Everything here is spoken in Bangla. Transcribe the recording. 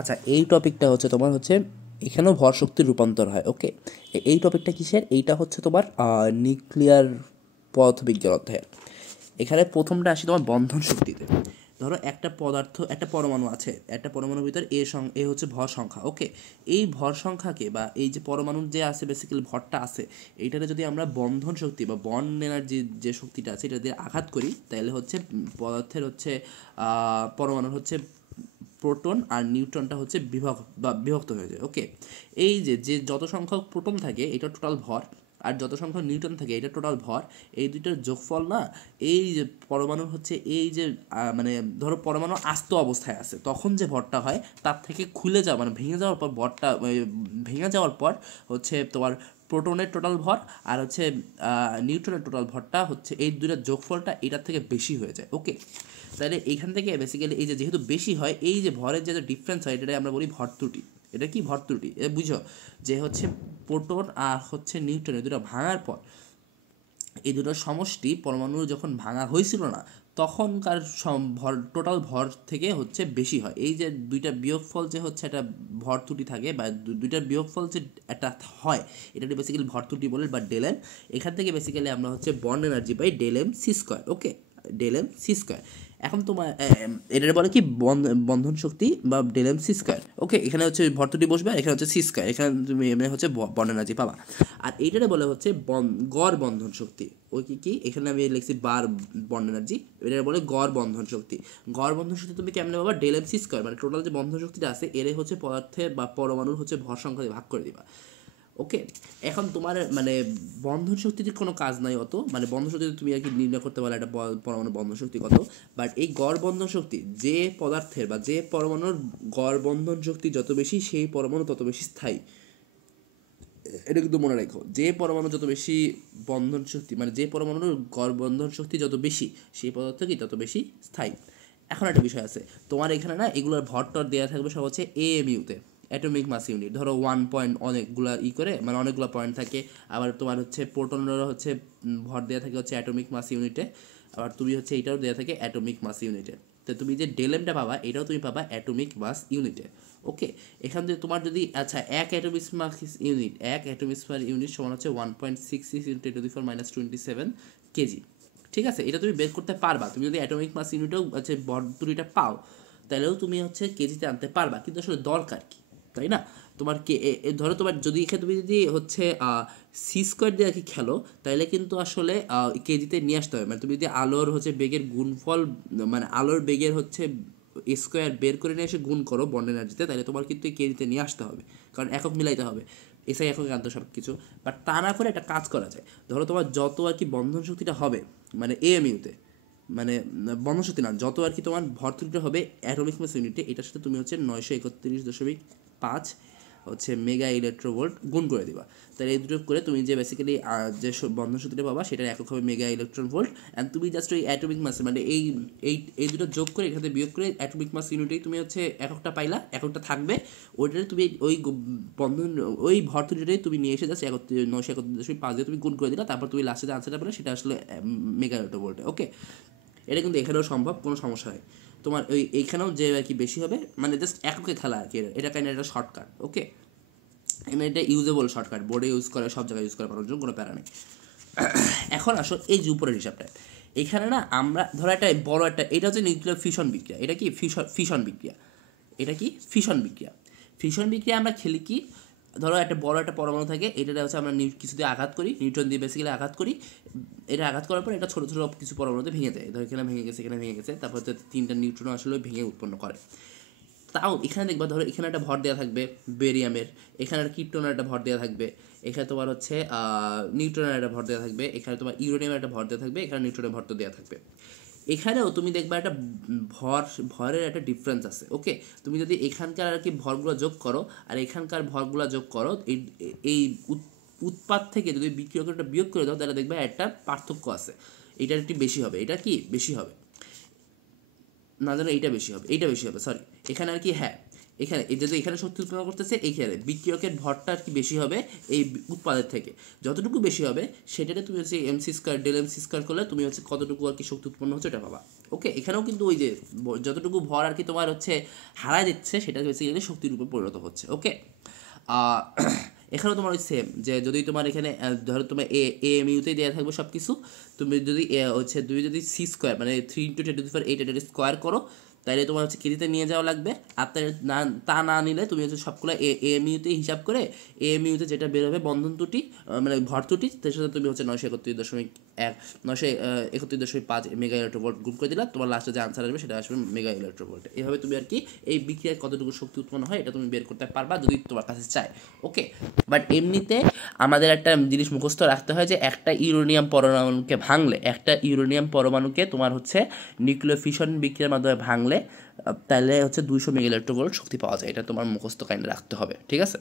আচ্ছা, এই টপিকটা হচ্ছে তোমার হচ্ছে এখানেও ভর শক্তির রূপান্তর হয়। ওকে, এই টপিকটা কিসের? এইটা হচ্ছে তোমার নিউক্লিয়ার পদার্থবিজ্ঞান অধ্যায়ের। এখানে প্রথমটা আসি তোমার বন্ধন শক্তিতে। ধরো একটা পদার্থ, একটা পরমাণু আছে, একটা পরমাণুর ভিতর এ হচ্ছে ভর সংখ্যা। ওকে, এই ভর সংখ্যাকে বা এই যে পরমাণুর যে আছে বেসিক্যালি ভরটা আছে, এইটাতে যদি আমরা বন্ধন শক্তি বা বন্ড এনার্জি যে শক্তিটা আছে এটা দিয়ে আঘাত করি, তাহলে হচ্ছে পদার্থের হচ্ছে পরমাণুর হচ্ছে প্রোটন আর নিউট্রনটা হচ্ছে বিভক্ত হয়ে যায়। ওকে, এই যে যে যত সংখ্যক প্রোটন থাকে এটা টোটাল ভর, আর যত সংখ্যক নিউট্রন থাকে এটা টোটাল ভর, এই দুইটার যোগফল না, এই যে পরমাণুর হচ্ছে এই যে মানে ধরো পরমাণু আস্ত অবস্থায় আছে তখন যে ভরটা হয় তার থেকে খুলে যাওয়া মানে ভেঙে যাওয়ার পর ভরটা ভেঙে যাওয়ার পর হচ্ছে তোমার প্রোটনের টোটাল ভর আর হচ্ছে নিউট্রনের টোটাল ভরটা হচ্ছে এই দুইটার যোগফলটা এটার থেকে বেশি হয়ে যায়। ওকে, তাহলে এইখান থেকে বেসিক্যালি এই যে যেহেতু বেশি হয়, এই যে ভরের যে ডিফারেন্স হয় এটাই আমরা বলি ভর ত্রুটি। এটা কি ভর ত্রুটি? এ বুঝো যে হচ্ছে প্রোটন আর হচ্ছে নিউট্রন এই দুটো ভাঙার পর এই দুটোর সমষ্টি পরমাণু যখন ভাঙা হয়েছিল না তখনকার ভর টোটাল ভর থেকে হচ্ছে বেশি হয়। এই যে দুইটা বিয়োগফল যে হচ্ছে একটা ভর ত্রুটি থাকে বা দুইটার বিয়োগফল যে একটা হয় এটাকে বেসিক্যালি ভর ত্রুটি বলে বা ডেল এম। এখান থেকে বেসিক্যালি আমরা হচ্ছে বন্ড এনার্জি পাই ডেল এম সি স্কোয়ার। ওকে, ডেল এম সি স্কোয়ার। এখন তোমার এটার বলে কি বন্ধন শক্তি বা ডেল এম সি স্কোয়ার। ওকে, এখানে হচ্ছে ভর ত্রুটি বসবে আর এখানে হচ্ছে সি স্কোয়ার, এখানে তুমি এমনি হচ্ছে বন্ড এনার্জি পাবা। আর এইটারে বলে হচ্ছে গড় বন্ধন শক্তি। ওই কি এখানে আমি লিখছি বার বন্ড এনার্জি, এটা বলে গড় বন্ধন শক্তি। গড় বন্ধন শক্তি তুমি কেমনে পাবা? ডেল এম সি স্কোয়ার, মানে টোটাল যে বন্ধন শক্তিটা আছে এরে হচ্ছে পদার্থের বা পরমাণুর হচ্ছে ভর সংখ্যা দিয়ে ভাগ করে দিবা। ওকে, এখন তোমার মানে বন্ধন শক্তির কোনো কাজ নাই অত, মানে বন্ধন শক্তি তুমি আর কি নির্ণয় করতে পারো একটা পরমাণু বন্ধন শক্তি কত, বাট এই গড় বন্ধন শক্তি যে পদার্থের বা যে পরমাণুর গড় বন্ধন শক্তি যত বেশি সেই পরমাণু তত বেশি স্থায়ী। এটা কিন্তু মনে রাখো, যে পরমাণু যত বেশি বন্ধন শক্তি মানে যে পরমাণুর গড় বন্ধন শক্তি যত বেশি সেই পদার্থ কি তত বেশি স্থায়ী। এখন একটা বিষয় আছে, তোমার এখানে না এগুলোর ভরটর দেওয়া থাকবে সব হচ্ছে এএমইউতে, অ্যাটমিক মাস ইউনিট। ধরো 1 পয়েন্ট অনেকগুলা করে মানে অনেকগুলো পয়েন্ট থাকে। আবার তোমার হচ্ছে প্রোটনেরও হচ্ছে ভর দেওয়া থাকে হচ্ছে অ্যাটমিক মাস ইউনিটে। আবার তুমি হচ্ছে এইটাও দেওয়া থাকে অ্যাটমিক মাস ইউনিটে। তো তুমি যে ডেলেমটা পাবা এটাও তুমি পাবা অ্যাটমিক মাস ইউনিটে। ওকে, এখান থেকে তোমার যদি আচ্ছা এক অ্যাটমিক মাস ইউনিট সমান হচ্ছে 1.66 ইন্টু 10⁻⁻27 কেজি। ঠিক আছে, এটা তুমি বের করতে পারবা। তুমি যদি অ্যাটমিক মাস ইউনিটেও হচ্ছে বর্তুরিটা পাও তাহলেও তুমি হচ্ছে কেজিতে আনতে পারবা, কিন্তু আসলে দরকার কি, তাই না? তোমার ধরো তোমার যদি এখানে তুমি যদি হচ্ছে সি স্কোয়ার দিয়ে আর কি খেলো তাহলে কিন্তু আসলে কেজিতে নিয়ে আসতে হবে। মানে তুমি যদি আলোর হচ্ছে বেগের গুণফল মানে আলোর বেগের হচ্ছে স্কোয়ার বের করে নিয়ে এসে গুণ করো বন্ড এনার্জিতে, তাহলে তোমার কিন্তু এই কেজিতে নিয়ে আসতে হবে, কারণ একক মিলাইতে হবে। এসআই একক আনতে সব কিছু। বাট তা না করে একটা কাজ করা যায়। ধরো তোমার যত আর কি বন্ধন শক্তিটা হবে মানে এএমইউতে, মানে বন্ধন শক্তি না, যত আর কি তোমার ভর ত্রুটিটা হবে অ্যাটমিক মাস ইউনিটে, এটার সাথে তুমি হচ্ছে 931.5 হচ্ছে মেগা ইলেকট্রোভোল্ট গুণ করে দিবা। তাহলে এই দুটো করে তুমি যে বেসিক্যালি যে বন্ধন শক্তিটা পাবা সেটার একক হবে মেগা ইলেকট্রন ভোল্ট। অ্যান্ড তুমি জাস্ট ওই অ্যাটমিক মাস মানে এই এই এই দুটো যোগ করে এখানে বিয়োগ করে অ্যাটমিক মাস ইউনিটেই তুমি হচ্ছে এককটা পাইলা, এককটা থাকবে ওইটাতে তুমি ওই বন্ধন ওই ভর ত্রুটিটাই তুমি নিয়ে এসে জাস্ট 931.5 দিয়ে তুমি গুণ করে দিলা, তারপর তুমি লাস্টে যে আনসারটা পেলে সেটা আসলে মেগা ইলেকট্রোভোল্টে। ওকে, এটা কিন্তু এখানেও সম্ভব, কোনো সমস্যা নেই। তোমার ওই এইখানেও যে আর কি বেশি হবে মানে জাস্ট এককে খেলা আর কি, এটা কাইন্ড একটা শর্টকাট। ওকে, এখানে এটা ইউজেবল শর্টকাট, বোর্ডে ইউজ করে সব জায়গায় ইউজ করা পারার জন্য কোনো প্যারা নেই। এখন আসো এই যে উপরের হিসাবটা, এখানে না আমরা ধরো একটা বড় একটা, এটা হচ্ছে নিউক্লিয়ার ফিশন বিক্রিয়া। এটা কি ফিশন বিক্রিয়া, এটা কি ফিশন বিক্রিয়া। ফিশন বিক্রিয়া আমরা খেলি কি, ধরো একটা বড় একটা পরমাণু থাকে, এটা হচ্ছে আমরা কিছু দিয়ে আঘাত করি, নিউট্রন দিয়ে বেসিক্যালি আঘাত করি। এটা আঘাত করার পর এটা ছোটো ছোটো কিছু পরমাণুতে ভেঙে যায়। ধরো এখানে ভেঙে গেছে, এখানে ভেঙে গেছে, তারপর হচ্ছে 3টা নিউট্রন আসলে ভেঙে উৎপন্ন করে। তাও এখানে দেখবা ধরো এখানে একটা ভর দেওয়া থাকবে বেরিয়ামের, এখানে একটা কিপ্টনের একটা ভর দেওয়া থাকবে, এখানে তোমার হচ্ছে নিউট্রনের একটা ভর দেওয়া থাকবে, এখানে তোমার ইউরেনিয়ামের একটা ভর দেওয়া থাকবে, এখানে নিউট্রনের ভর দেওয়া থাকবে। এখানেও তুমি দেখবা একটা ভরের একটা ডিফারেন্স আছে। ওকে, তুমি যদি এখানকার আর কি ভরগুলো যোগ করো আর এখানকার ভরগুলো যোগ করো, এই উৎপাদ থেকে যদি বিক্রিয়কটা বিয়োগ করে দাও তাহলে দেখবে একটা পার্থক্য আছে, এটার একটু বেশি হবে। এটা কি বেশি হবে না জানো, এইটা বেশি হবে, এইটা বেশি হবে, সরি এখানে আর কি, হ্যাঁ এখানে যদি এখানে শক্তি উৎপন্ন করতেছে এইখানে বিক্রিয়কের ভরটা আর কি বেশি হবে এই উৎপাদের থেকে। যতটুকু বেশি হবে সেটাতে তুমি হচ্ছে m c square del m c square করলে তুমি হচ্ছে কতটুকু আর কি শক্তি উৎপন্ন হচ্ছে এটা পাবা। ওকে, এখানেও কিন্তু ওই যে যতটুকু ভর আর কি তোমার হচ্ছে হারায় দিচ্ছে সেটা বেসিক্যালি শক্তির রূপে পরিণত হচ্ছে। ওকে, এখানেও তোমার ওই সেম, যে যদি তোমার এখানে ধরো তোমার এম ইউতেই দেওয়া থাকবে সব কিছু, তুমি যদি তুমি যদি সি স্কোয়ার মানে 3 × 10⁸ এটা স্কোয়ার করো, তাইলে তোমার হচ্ছে কেজিতে নিয়ে যাওয়া লাগবে। আর তা না নিলে তুমি হচ্ছে সবগুলো এম ইউতে হিসাব করে এম ইউতে যেটা বেরোবে বন্ধন ত্রুটি মানে ভর ত্রুটি, তার সাথে তুমি হচ্ছে 931.1 931.5 মেগা ইলেকট্রোভোল্ট গ্রুপ করে দিলা, তোমার লাস্টে যে আনসার আসবে সেটা আসবে মেগা ইলেকট্রোভোল্ট। এইভাবে তুমি আর কি এই বিক্রিয়ায় কতটুকু শক্তি উৎপন্ন হয় এটা তুমি বের করতে পারবা যদি তোমার কাছে চায়। ওকে, বাট এমনিতে আমাদের একটা জিনিস মুখস্থ রাখতে হয় যে একটা ইউরেনিয়াম পরমাণুকে তোমার হচ্ছে নিউক্লিয় ফিশন বিক্রিয়ার মাধ্যমে ভাঙলে তাহলে হচ্ছে 200 মেগা ইলেকট্রোভোল্ট শক্তি পাওয়া যায়। এটা তোমার মুখস্থ কাইন্ডে রাখতে হবে, ঠিক আছে।